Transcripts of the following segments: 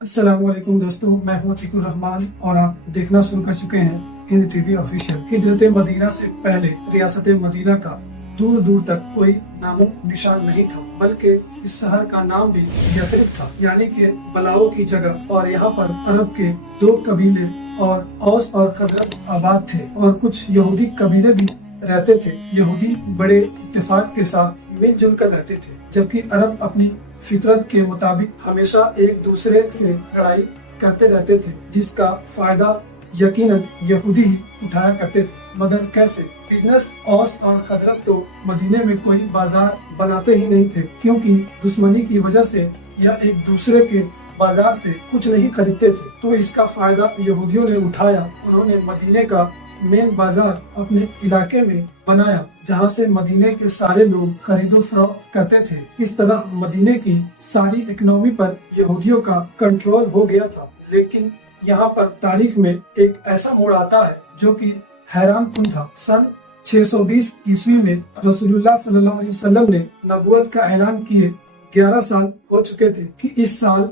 السلام علیکم دوستوں، میں ہوں عتیق الرحمان اور آپ دیکھنا شروع کر چکے ہیں ہند ٹی وی آفیشیل۔ ہجرت مدینہ سے پہلے ریاست مدینہ کا دور دور تک کوئی نام و نشان نہیں تھا، بلکہ اس شہر کا نام بھی یثرب تھا، یعنی کہ بلاؤں کی جگہ۔ اور یہاں پر عرب کے دو قبیلے اور اوس اور خزرج آباد تھے، اور کچھ یہودی قبیلے بھی رہتے تھے۔ یہودی بڑے اتفاق کے ساتھ مل جل کر رہتے تھے، جبکہ عرب اپنی فطرت کے مطابق ہمیشہ ایک دوسرے سے لڑائی کرتے رہتے تھے، جس کا فائدہ یقیناً یہودی ہی اٹھایا کرتے تھے۔ مگر کیسے؟ بزنس اوس اور خزرج تو مدینے میں کوئی بازار بناتے ہی نہیں تھے، کیونکہ دشمنی کی وجہ سے یا ایک دوسرے کے بازار سے کچھ نہیں خریدتے تھے۔ تو اس کا فائدہ یہودیوں نے اٹھایا۔ انہوں نے مدینے کا مین بازار اپنے علاقے میں بنایا، جہاں سے مدینے کے سارے لوگ خرید و فروخت کرتے تھے۔ اس طرح مدینے کی ساری اکنامی پر یہودیوں کا کنٹرول ہو گیا تھا۔ لیکن یہاں پر تاریخ میں ایک ایسا موڑ آتا ہے جو کہ حیران کن تھا۔ سن 620 عیسوی میں رسول اللہ صلی اللہ علیہ وسلم نے نبوت کا اعلان کیے 11 سال ہو چکے تھے کہ اس سال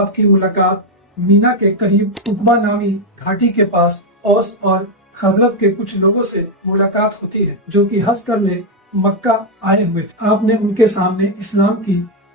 آپ کی ملاقات مینا کے قریب عقبہ نامی گھاٹی کے پاس اوس اور خزرج کے کچھ لوگوں سے ملاقات ہوتی ہے، جو کہ حج کرنے مکہ آئے ہوئے تھے۔ آپ نے ان کے سامنے اسلام کی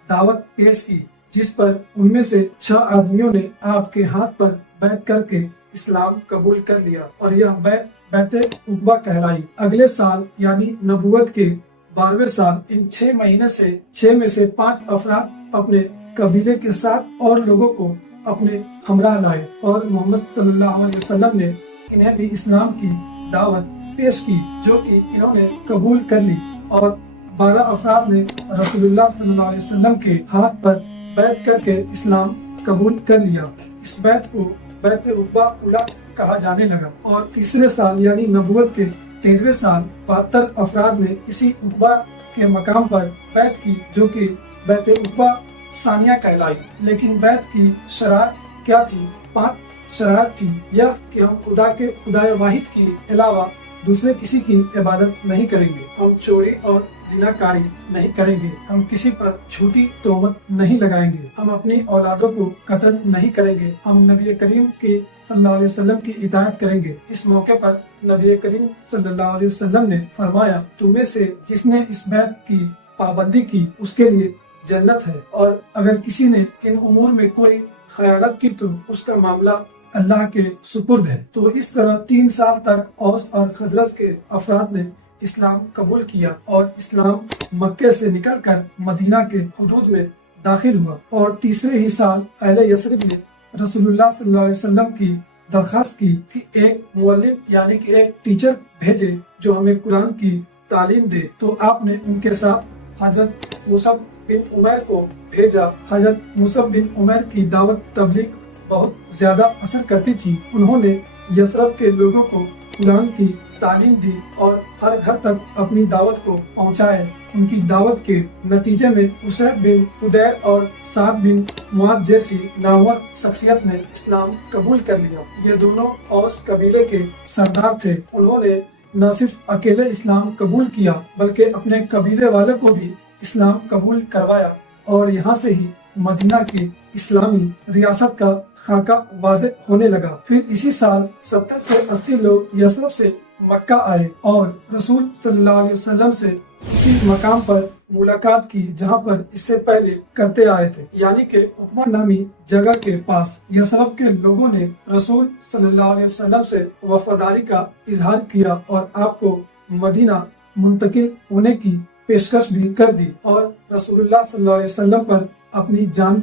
دعوت پیش کی، جس پر ان میں سے 6 آدمیوں نے آپ کے ہاتھ پر بیعت کر کے اسلام قبول کر لیا، اور یہ بیعت عقبہ کہلائی۔ اگلے سال یعنی نبوت کے 12ویں سال ان 6 مہینے سے 6 میں سے 5 افراد اپنے قبیلے کے ساتھ اور لوگوں کو اپنے ہمراہ لائے، اور محمد صلی اللہ علیہ وسلم نے انہیں بھی اسلام کی دعوت پیش کی، جو کہ انہوں نے قبول کر لی، اور 12 افراد نے رسول اللہ صلی اللہ علیہ وسلم کے ہاتھ پر بیعت کر کے اسلام قبول کر لیا۔ اس بیعت کو بیعت عقبہ اولیٰ کہا جانے لگا۔ اور تیسرے سال یعنی نبوت کے 13ویں سال 72 افراد نے اسی عقبہ کے مقام پر بیعت کی، جو کہ بیعت عقبہ ثانیہ کہلائی۔ لیکن بیعت کی شرائط کیا تھی؟ 5 شرائط تھی، یہ کہ ہم خدا واحد کے علاوہ دوسرے کسی کی عبادت نہیں کریں گے، ہم چوری اور زنا کاری نہیں کریں گے، ہم کسی پر جھوٹی تہمت نہیں لگائیں گے، ہم اپنی اولادوں کو قتل نہیں کریں گے، ہم نبی کریم کی صلی اللہ علیہ وسلم کی اطاعت کریں گے۔ اس موقع پر نبی کریم صلی اللہ علیہ وسلم نے فرمایا، تم میں سے جس نے اس بیعت کی پابندی کی اس کے لیے جنت ہے، اور اگر کسی نے ان امور میں کوئی خیانت کی تو اس کا معاملہ اللہ کے سپرد ہے۔ تو اس طرح 3 سال تک اوس اور خزرج کے افراد نے اسلام قبول کیا، اور اسلام مکے سے نکل کر مدینہ کے حدود میں داخل ہوا۔ اور تیسرے ہی سال اہل یثرب نے رسول اللہ صلی اللہ علیہ وسلم کی درخواست کی کہ ایک معلم یعنی کہ ایک ٹیچر بھیجے جو ہمیں قرآن کی تعلیم دے۔ تو آپ نے ان کے ساتھ حضرت مصعب بن عمیر کو بھیجا۔ حضرت مصعب بن عمیر کی دعوت تبلیغ بہت زیادہ اثر کرتی تھی۔ انہوں نے یثرب کے لوگوں کو قرآن کی تعلیم دی اور ہر گھر تک اپنی دعوت کو پہنچائے۔ ان کی دعوت کے نتیجے میں اسید بن حدیر اور سعد بن معاذ جیسی نامور شخصیت نے اسلام قبول کر لیا۔ یہ دونوں اوس قبیلے کے سردار تھے۔ انہوں نے نہ صرف اکیلے اسلام قبول کیا بلکہ اپنے قبیلے والوں کو بھی اسلام قبول کروایا، اور یہاں سے ہی مدینہ کی اسلامی ریاست کا خاکہ واضح ہونے لگا۔ پھر اسی سال 70 سے 80 لوگ یثرب سے مکہ آئے اور رسول صلی اللہ علیہ وسلم سے اسی مقام پر ملاقات کی جہاں پر اس سے پہلے کرتے آئے تھے، یعنی کہ عقبہ نامی جگہ کے پاس۔ یثرب کے لوگوں نے رسول صلی اللہ علیہ وسلم سے وفاداری کا اظہار کیا اور آپ کو مدینہ منتقل ہونے کی پیشکش بھی کر دی، اور رسول اللہ صلی اللہ علیہ وسلم پر اپنی جان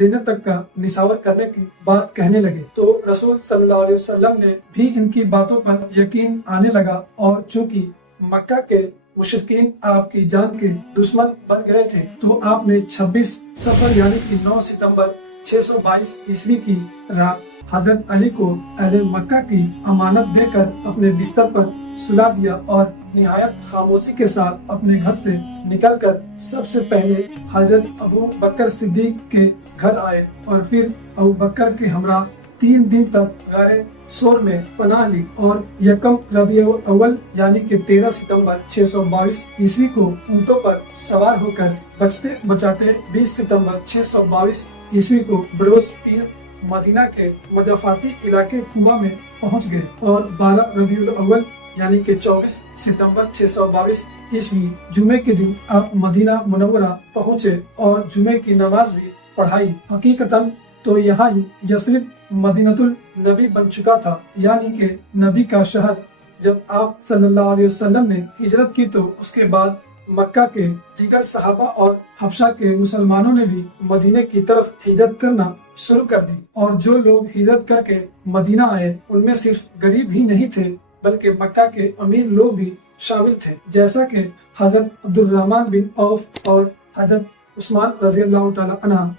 دینے تک کا نچھاور کرنے کی بات کہنے لگے۔ تو رسول صلی اللہ علیہ وسلم نے بھی ان کی باتوں پر یقین آنے لگا، اور چونکہ مکہ کے مشرکین آپ کی جان کے دشمن بن گئے تھے، تو آپ نے 26 صفر یعنی کہ 9 ستمبر 622 عیسوی کی رات حضرت علی کو اہل مکہ کی امانت دے کر اپنے بستر پر سلا دیا، اور نہایت خاموشی کے ساتھ اپنے گھر سے نکل کر سب سے پہلے حضرت ابو بکر صدیق کے گھر آئے، اور پھر ابو بکر کے ہمراہ 3 دن تک غار سور میں پناہ لی، اور یکم ربیع اول یعنی کہ 13 ستمبر 622 عیسوی کو اونٹوں پر سوار ہو کر بچتے بچاتے 20 ستمبر 622 عیسوی کو بروز پیر मदीना के मजाफाती इलाके कुबा में पहुंच गए और 12 रबीउल अव्वल यानी कि 24 सितंबर 622 ईस्वी जुमे के दिन आप मदीना मुनव्वरा पहुंचे और जुमे की नमाज भी पढ़ाई। हकीकतन तो यहाँ ही यसरिब मदीनतुल नबी बन चुका था, यानी कि नबी का शहर। जब आप सल्लल्लाहु अलैहि वसल्लम ने हिजरत की तो उसके बाद मक्का के दीगर सहाबा और हबशा के मुसलमानों ने भी मदीने की तरफ हिजरत करना शुरू कर दी। और जो लोग हिजरत करके मदीना आए उनमें सिर्फ गरीब ही नहीं थे बल्कि मक्का के अमीर लोग भी शामिल थे, जैसा कि हजरत अब्दुर्रहमान बिन औफ और हजरत उस्मान रजी अल्लाह तआला अन्हा,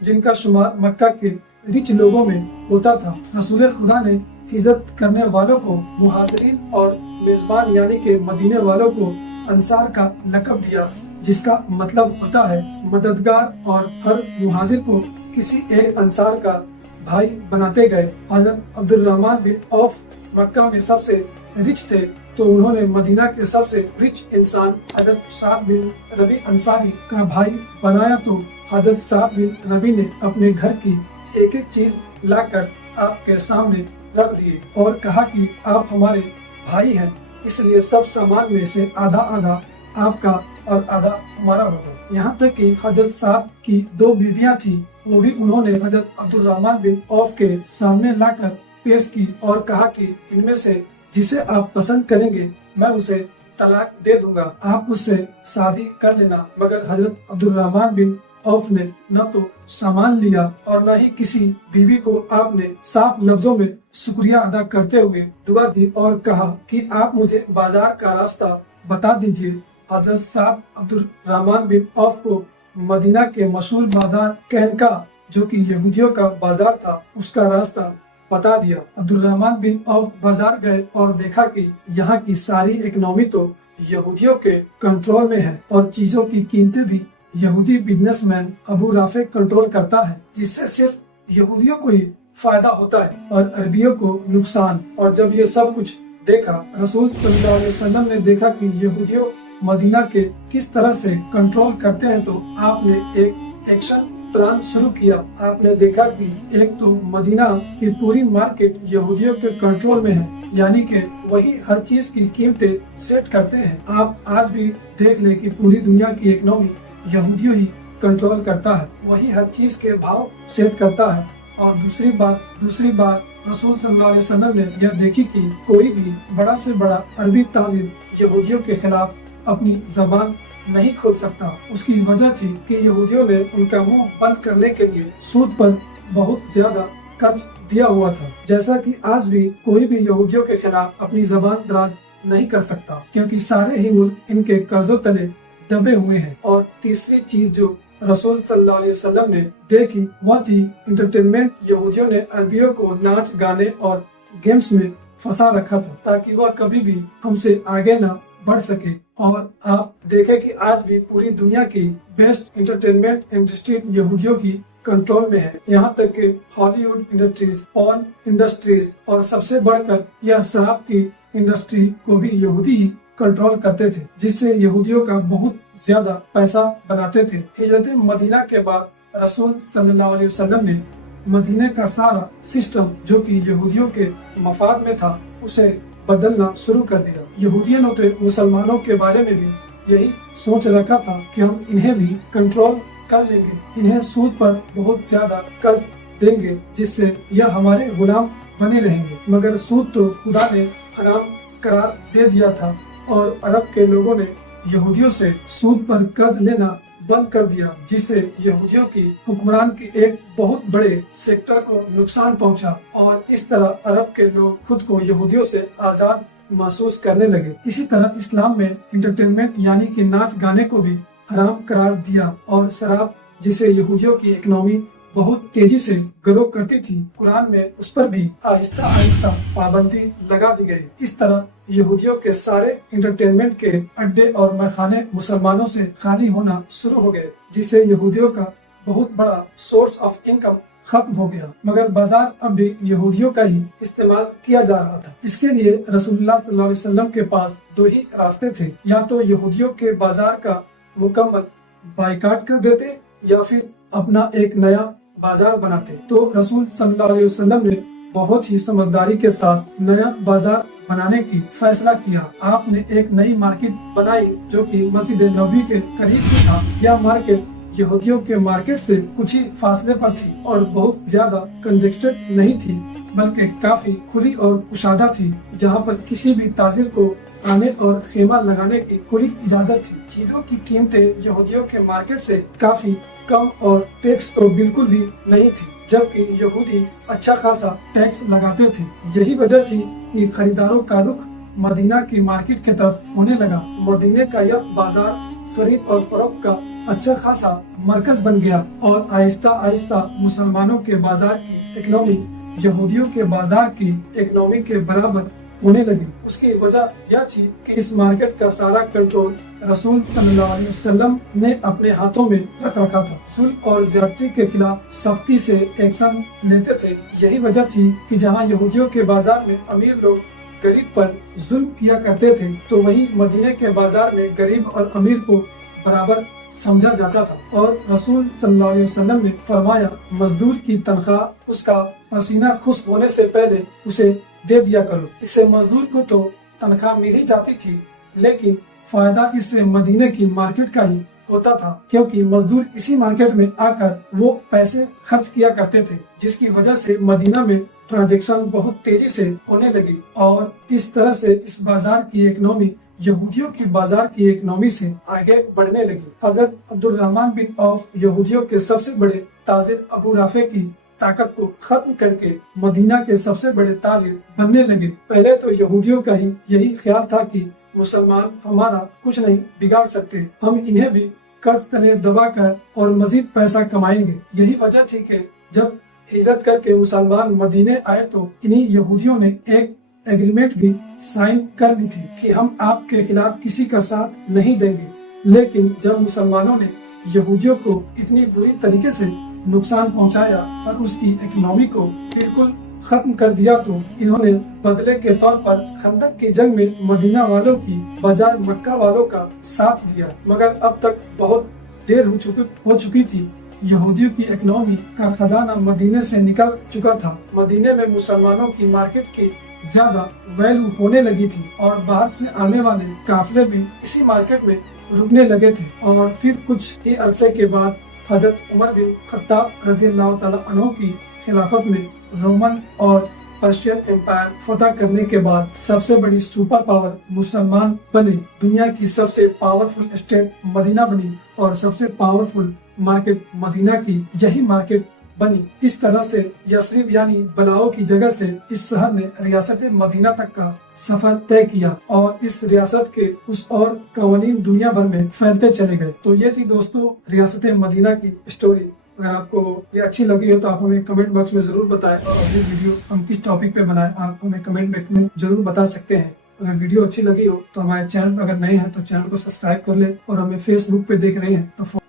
जिनका शुमार मक्का के रिच लोगों में होता था। रसूल खुदा ने हिजरत करने वालों को मुहाजिरीन और मेजबान यानी कि मदीने वालों को अंसार का लक़ब दिया, जिसका मतलब होता है मददगार, और हर मुहाजिर को किसी एक अंसार का भाई बनाते गए। हजरत अब्दुर्रहमान बिन औफ मक्का में सबसे रिच थे, तो उन्होंने मदीना के सबसे रिच इंसान हजरत साद बिन रबी अंसारी का भाई बनाया। तो हजरत साद बिन रबी ने अपने घर की एक एक चीज लाकर आपके सामने रख दिए और कहा कि आप हमारे भाई हैं, इसलिए सब सामान में से आधा आधा आपका और आधा हमारा होगा। यहाँ तक कि हजरत साद की 2 बीवियां थी, वो भी उन्होंने हजरत अब्दुर्रहमान बिन औफ के सामने लाकर पेश की और कहा कि इनमें से जिसे आप पसंद करेंगे मैं उसे तलाक दे दूंगा, आप उससे शादी कर लेना। मगर हजरत अब्दुर्रहमान बिन औफ ने न तो सामान लिया और न ही किसी बीवी को आपने साफ लफ्जों में शुक्रिया अदा करते हुए दुआ दी और कहा कि आप मुझे बाजार का रास्ता बता दीजिए। हजरत साद अब्दुर्रहमान बिन औफ को मदीना के मशहूर बाजार कहनका, जो कि यहूदियों का बाजार था, उसका रास्ता बता दिया। अब्दुर्रहमान बिन औफ बाजार गए और देखा कि यहाँ की सारी इकोनॉमी तो यहूदियों के कंट्रोल में है और चीजों की कीमतें भी यहूदी बिजनेसमैन अबू राफे कंट्रोल करता है, जिससे सिर्फ यहूदियों को ही फायदा होता है और अरबियों को नुकसान। और जब ये सब कुछ देखा, रसूल सल्लल्लाहु अलैहि वसल्लम ने देखा कि यहूदियों मदीना के किस तरह से कंट्रोल करते हैं, तो आपने एक एक्शन प्लान शुरू किया। आपने देखा कि एक तो मदीना की पूरी मार्केट यहूदियों के कंट्रोल में है, यानी कि वही हर चीज की कीमतें सेट करते हैं। आप आज भी देख ले कि पूरी दुनिया की इकोनॉमी यहूदियों ही कंट्रोल करता है, वही हर चीज के भाव सेट करता है। और दूसरी बात रसूल सल्लल्लाहु अलैहि वसल्लम ने यह देखी कि कोई भी बड़ा से बड़ा अरबी ताजिर यहूदियों के खिलाफ अपनी जबान नहीं खोल सकता। उसकी वजह थी कि यहूदियों ने उनका मुंह बंद करने के लिए सूद पर बहुत ज्यादा कर्ज दिया हुआ था, जैसा कि आज भी कोई भी यहूदियों के खिलाफ अपनी जबान दराज नहीं कर सकता, क्योंकि सारे ही मुल्क इनके कर्जों तले दबे हुए हैं। और तीसरी चीज जो रसूल सल्लल्लाहु अलैहि वसल्लम ने देखी वह थी इंटरटेनमेंट। यहूदियों ने अरबियों को नाच गाने और गेम्स में फंसा रखा था ताकि वह कभी भी हमसे आगे न बढ़ सके। और आप देखें कि आज भी पूरी दुनिया की बेस्ट इंटरटेनमेंट इंडस्ट्री यहूदियों की कंट्रोल में है, यहाँ तक कि हॉलीवुड इंडस्ट्रीज, पॉर्न इंडस्ट्रीज और सबसे बढ़कर यह शराब की इंडस्ट्री को भी यहूदी ही कंट्रोल करते थे, जिससे यहूदियों का बहुत ज्यादा पैसा बनाते थे। हिजरत मदीना के बाद रसूल सल्लल्लाहु अलैहि वसल्लम ने मदीने का सारा सिस्टम जो कि यहूदियों के मफाद में था उसे बदलना शुरू कर दिया। यहूदियों ने तो मुसलमानों के बारे में भी यही सोच रखा था कि हम इन्हें भी कंट्रोल कर लेंगे, इन्हें सूद पर बहुत ज्यादा कर्ज देंगे जिससे यह हमारे गुलाम बने रहेंगे। मगर सूद तो खुदा ने हराम करार दे दिया था और अरब के लोगों ने यहूदियों से सूद पर कर्ज लेना बंद कर दिया, जिससे यहूदियों की हुक्मरान की एक बहुत बड़े सेक्टर को नुकसान पहुंचा और इस तरह अरब के लोग खुद को यहूदियों से आजाद महसूस करने लगे। इसी तरह इस्लाम में इंटरटेनमेंट यानी कि नाच गाने को भी हराम करार दिया और शराब, जिसे यहूदियों की इकोनॉमी बहुत तेजी से ग्रो करती थी, कुरान में उस पर भी आहिस्ता आहिस्ता पाबंदी लगा दी गई। इस तरह यहूदियों के सारे इंटरटेनमेंट के अड्डे और मैखाने मुसलमानों से खाली होना शुरू हो गए, जिससे यहूदियों का बहुत बड़ा सोर्स ऑफ इनकम खत्म हो गया। मगर बाजार अब भी यहूदियों का ही इस्तेमाल किया जा रहा था। इसके लिए रसूलुल्लाह सल्लल्लाहु अलैहि वसल्लम के पास 2 ही रास्ते थे, या तो यहूदियों के बाजार का मुकम्मल बाइकाट कर देते या फिर अपना एक नया बाजार बनाते। तो रसूल सल्लल्लाहु अलैहि वसल्लम ने बहुत ही समझदारी के साथ नया बाजार बनाने की फैसला किया। आपने एक नई मार्केट बनाई जो कि मस्जिद नबी के करीब ही था। यह मार्केट यहूदियों के मार्केट से कुछ ही फासले पर थी और बहुत ज्यादा कंजेस्टेड नहीं थी, बल्कि काफी खुली और कुशादा थी, जहाँ पर किसी भी ताजिर को आने और खेमा लगाने की खुली इजाजत थी। चीजों की कीमतें यहूदियों के मार्केट से काफी कम और टैक्स तो बिल्कुल भी नहीं थी, जबकि यहूदी अच्छा खासा टैक्स लगाते थे। यही वजह थी कि खरीदारों का रुख मदीना की मार्केट की तरफ होने लगा। मदीने का यह बाजार खरीद और फरोख्त का अच्छा खासा मरकज बन गया और आहिस्ता आहिस्ता मुसलमानों के बाजार की इकोनॉमी यहूदियों के बाजार की इकोनॉमी के बराबर होने लगी। उसकी वजह यह थी कि इस मार्केट का सारा कंट्रोल रसूल सल्लल्लाहु अलैहि वसल्लम ने अपने हाथों में रख रखा था। जुल्म और ज्यादती के खिलाफ सख्ती से एक्शन लेते थे। यही वजह थी कि जहां यहूदियों के बाजार में अमीर लोग गरीब पर जुल्म किया करते थे, तो वहीं मदीने के बाजार में गरीब और अमीर को बराबर समझा जाता था। और रसूल सल्लल्लाहु अलैहि वसल्लम ने फरमाया, मजदूर की तनख्वाह उसका पसीना खुश्क होने से पहले उसे दे दिया करो। इससे मजदूर को तो तनख्वाह मिल ही जाती थी, लेकिन फायदा इससे मदीने की मार्केट का ही होता था, क्योंकि मजदूर इसी मार्केट में आकर वो पैसे खर्च किया करते थे, जिसकी वजह से मदीना में ट्रांजैक्शन बहुत तेजी से होने लगी और इस तरह से इस बाजार की इकोनॉमी यहूदियों की बाजार की इकोनॉमी से आगे बढ़ने लगी। हजरत अब्दुल रहमान बिन औफ यहूदियों के सबसे बड़े ताजिर अबू राफे की ताकत को खत्म करके मदीना के सबसे बड़े ताजिर बनने लगे। पहले तो यहूदियों का ही यही ख्याल था कि मुसलमान हमारा कुछ नहीं बिगाड़ सकते, हम इन्हें भी कर्ज तले दबा कर और मजीद पैसा कमाएंगे। यही वजह थी कि जब हिजरत करके मुसलमान मदीने आए तो इन्हीं यहूदियों ने एक एग्रीमेंट भी साइन कर ली थी कि हम आपके खिलाफ किसी का साथ नहीं देंगे। लेकिन जब मुसलमानों ने यहूदियों को इतनी बुरी तरीके से नुकसान पहुंचाया और उसकी इकोनॉमी को बिल्कुल खत्म कर दिया, तो इन्होंने बदले के तौर पर खंदक की जंग में मदीना वालों की बजाय मक्का वालों का साथ दिया। मगर अब तक बहुत देर हो चुकी थी। यहूदियों की इकोनॉमी का खजाना मदीने से निकल चुका था। मदीने में मुसलमानों की मार्केट की ज्यादा वैल्यू होने लगी थी और बाहर से आने वाले काफिले भी इसी मार्केट में रुकने लगे थे। और फिर कुछ ही अरसे के बाद हजरत उमर बिन खत्ताब रज़ियल्लाहु ताला अन्हु की खिलाफत में रोमन और पर्शियन एम्पायर फतह करने के बाद सबसे बड़ी सुपर पावर मुसलमान बने। दुनिया की सबसे पावरफुल स्टेट मदीना बनी और सबसे पावरफुल मार्केट मदीना की यही मार्केट बनी। इस तरह से यसरिब यानी बलाओं की जगह से इस शहर ने रियासत मदीना तक का सफर तय किया और इस रियासत के उस और कवानीन दुनिया भर में फैलते चले गए। तो ये थी दोस्तों रियासत मदीना की स्टोरी। अगर आपको ये अच्छी लगी हो तो आप हमें कमेंट बॉक्स में जरूर बताएं और अगली वीडियो हम किस टॉपिक पे बनाएं आप हमें कमेंट बॉक्स में जरूर बता सकते हैं। अगर वीडियो अच्छी लगी हो तो हमारे चैनल पर अगर नए हैं तो चैनल को सब्सक्राइब कर ले और हमें फेसबुक पे देख रहे हैं तो